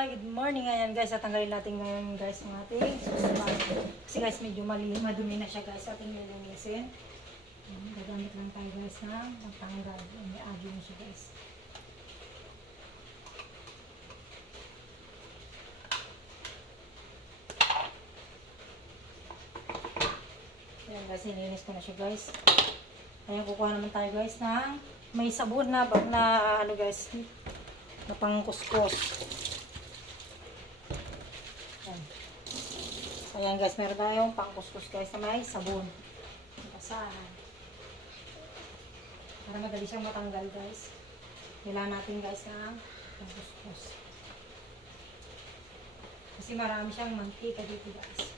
Good morning. Ayan guys, tatanggalin natin ngayon guys ang ating susuman. Kasi guys, medyo madumi na siya guys. Ating nilinisin. Gagamit lang tayo guys ng pagtanggal. May agi na siya guys. Ayan guys, nilinis ko na siya guys. Ayan, kukuha naman tayo guys ng may sabon na ano guys, na pangkuskus. Ayan guys, meron tayong pangkuskus guys na may sabon. Basahan. Para madali siyang matanggal guys. Kailangan natin guys ng pangkuskus. Kasi marami siyang mantika dito guys.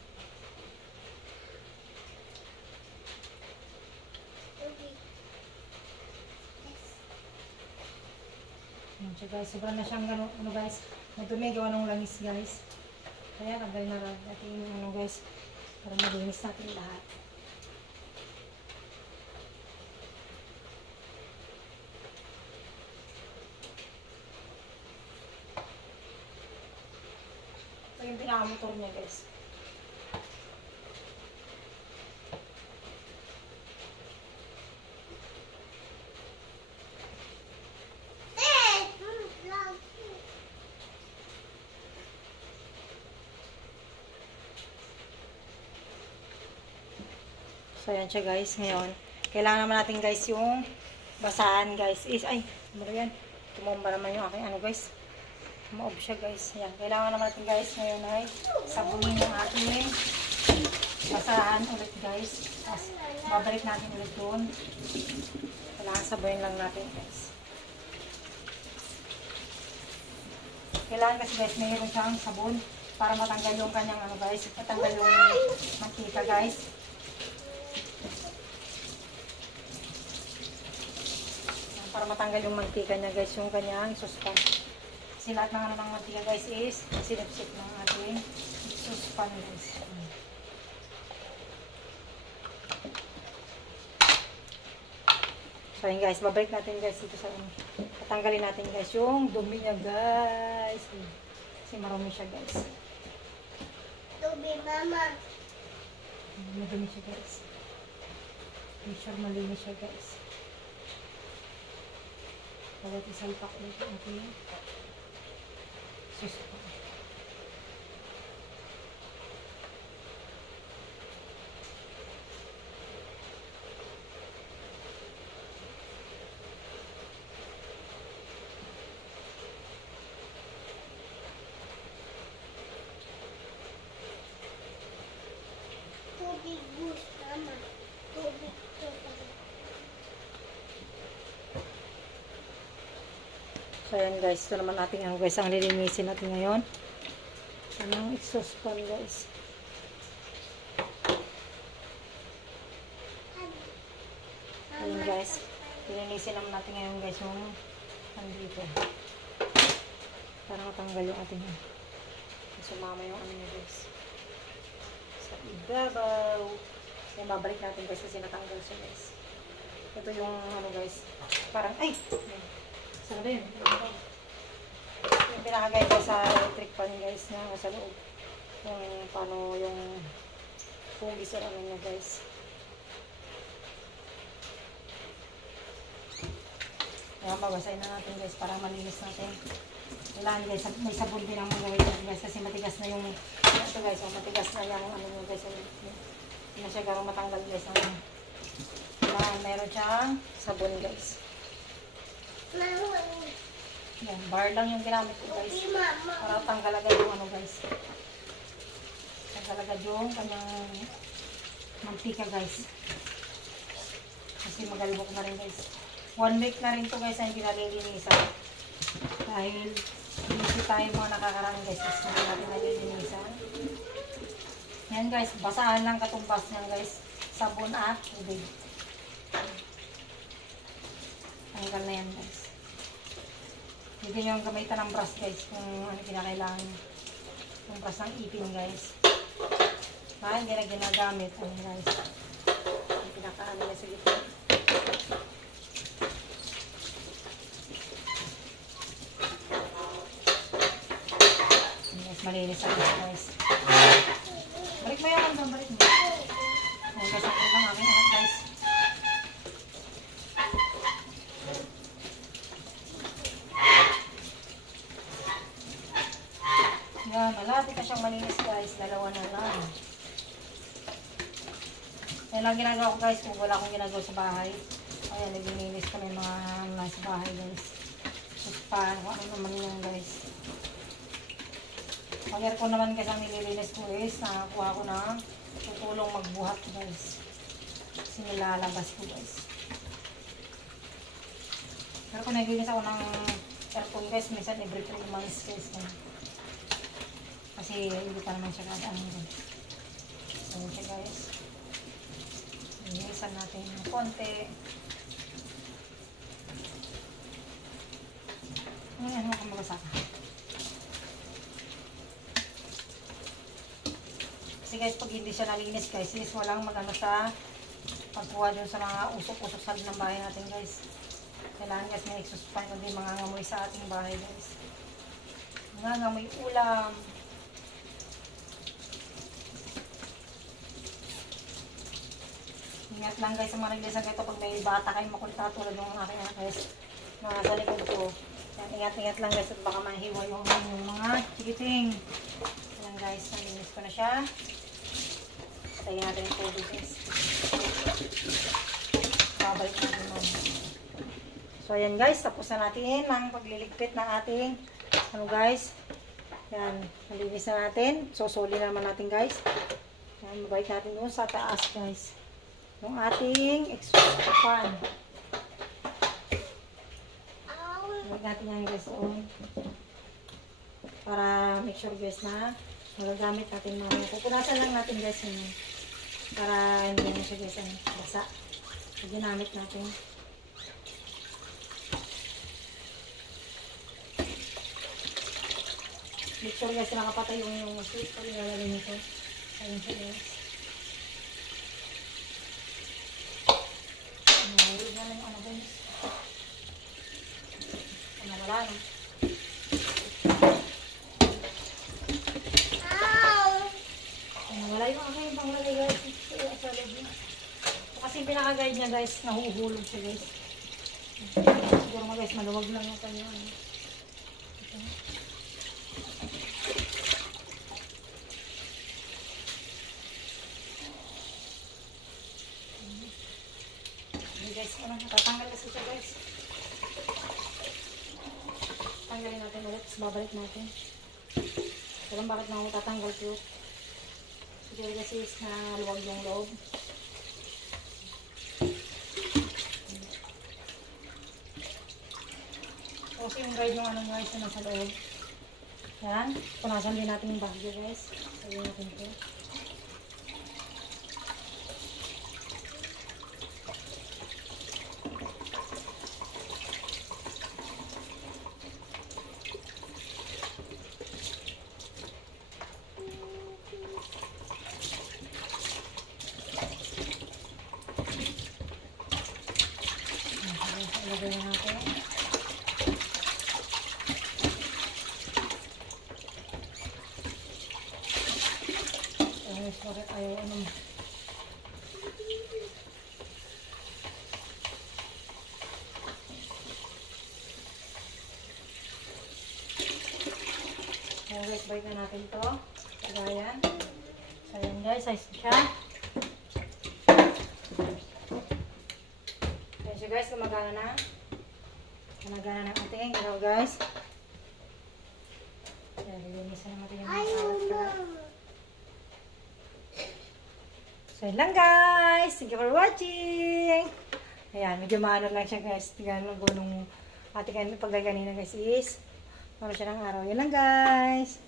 Ayan siya guys, sobrang na siyang gano'n, ano guys, madumi gawa ng langis guys. Kaya tanggal na lang natin yung ano guys, para malinis natin lahat. Ito yung pinakamotor niya guys. So, ayan siya guys. Ngayon, kailangan naman natin guys yung basahan guys. Ay, ano yan? Tumumba naman yung aking ano guys. Maob siya guys. Ayan, kailangan naman natin guys ngayon ay sabunin yung ating basahan ulit guys. Tapos, babalik natin ulit doon. Kailangan sabunin lang natin guys. Kailangan kasi guys, mayroon siyang sabon para matanggal yung kanyang ano guys. Matanggal yung mantika guys. Para matanggal yung mantika niya guys, yung kanyang suspan. Kasi lahat ng ano ng mantika guys is sinipsip ng ating suspan guys. So yun guys, babalik natin guys dito sa ano. Patanggalin natin guys yung dumi niya guys. Kasi marami siya guys. Dumi mama. Madumi siya guys. Hindi siya malinis siya guys. Bawat isalpak ulit ang ating suspan. Tubig bus mama. Tubig. So ayan guys, ito naman natin ang guys, ang lilinisin natin ngayon. Anong exhaust fan guys. Ayan guys, lilinisin naman natin ngayon guys yung nandito. Para matanggal yung ating sumama yung ano nyo guys. Sa ibabaw. Ayan, babalik natin guys kasi natanggal siya guys. Ito yung ano guys, parang ay! Saan ba yun? Yung pinakagay ko sa electric fan guys na sa loob. Yung paano yung hugis or ano niya guys. Kaya mabasahin na natin guys para malinis natin. Kailangan guys, may sabon din ang mga gawin guys kasi matigas na yung ito guys, matigas na yung ano nyo guys. Hindi na siya garong matanggal guys. Kailangan meron siyang sabon guys. Yan, bar lang yung ginamit ko guys. Para tanggal agad yung ano guys. Tanggal agad yung kanyang mantika guys. Kasi magalibok na rin guys. 1 week na rin to guys ang pinalilinisan. Dahil hindi tayo mga nakakaraan guys. Kasi hindi natin nalilinisan. Yan guys, basahan lang katumbas niyan guys. Sabon at tubig. Tanggal na yan guys. Hindi nyo ang gamitan ng brush guys kung ano kinakailangan. Yung brush ng ipin guys. Hindi na ginagamit. Ano guys. Yung pinakaano na sa gitna. malinis na ito guys. Balik mo yan, hanggang balik mo. Ayan guys, ako lang aking anak guys. Yan, malapit na siyang malinis guys. Dalawa na lang. Yan lang ginagawa ko guys kung wala akong ginagawa sa bahay. Ayan, naglilinis ko na yung mga nasa bahay guys. Tapos paano kung ano naman yun guys. Ang aircon naman guys ang nililinis ko is nakakuha ko ng tutulong magbuhat guys. Kasi nilalabas ko guys. Pero kung naglilinis ako ng aircon guys, minsan every 3 months guys. Kasi hindi pa naman siya ano guys. So siya guys. Nililisan natin ng konti. Ngayon ako magasaka. Kasi guys, pag hindi siya nalinis guys, is walang magano sa pagkuha dun sa mga usok-usok sa ng bahay natin guys. Kailangan guys may exhaust fan kundi mga ngamoy sa ating bahay guys. Mga ngamoy ulam. Ingat lang guys sa mga naglisan ito pag may bata kayong makulita tulad ng aking anak guys. Mga sa likod ko. Ingat-ingat lang guys at baka mahiwa yung mga chikiting. Ayan guys, nalinis ko na siya. Tayin natin yung tubig guys. Babalik natin naman. So ayan guys, tapos na natin ang pagliligpit ng ating ano guys. Yan, nalinis na natin. Susuli naman natin guys. Yan, mabalik natin doon sa taas guys. Yung ating exhaust fan. Mabalik natin yan guys doon. Para make sure guys na magagamit natin mga pupunasan lang natin guys yun. Para hindi na siya guys basa. So, ginamit natin. Make sure guys na nakapatay yung switch pag ilalagay nito. Ayun siya guys. Nahulog na lang yung ano guys. Ano wala na. Wala yung aking panglagay guys. Kasi yung pinaka-guide niya guys, nahuhulog siya guys. Siguro mga guys, maluwag lang yung kanya. Okay guys, tatanggal kasi siya guys. Tanggalin natin ulit, tapos babalik natin. Alam bakit na ako tatanggal ko. Siguro kasi is na luwag yung loob. Kasi yung guide yung ano guys na nasa loob. Yan. Punasan din natin yung bagyo guys. Sabihin natin ito. Ilagay na natin. Ayos, bakit ayaw ano mo? Ayan guys, balik na natin ito. Kagayan. So ayan guys, size siya. So guys, gumagana na. Gumagana na ating galaw guys. Ayan, lilinisan natin yung mga salat. So yun lang guys. Thank you for watching. Ayan, medyo maano lang siya guys. Tignan mo nung ating paglagay kanina guys is meron siya ng araw. Yun lang guys.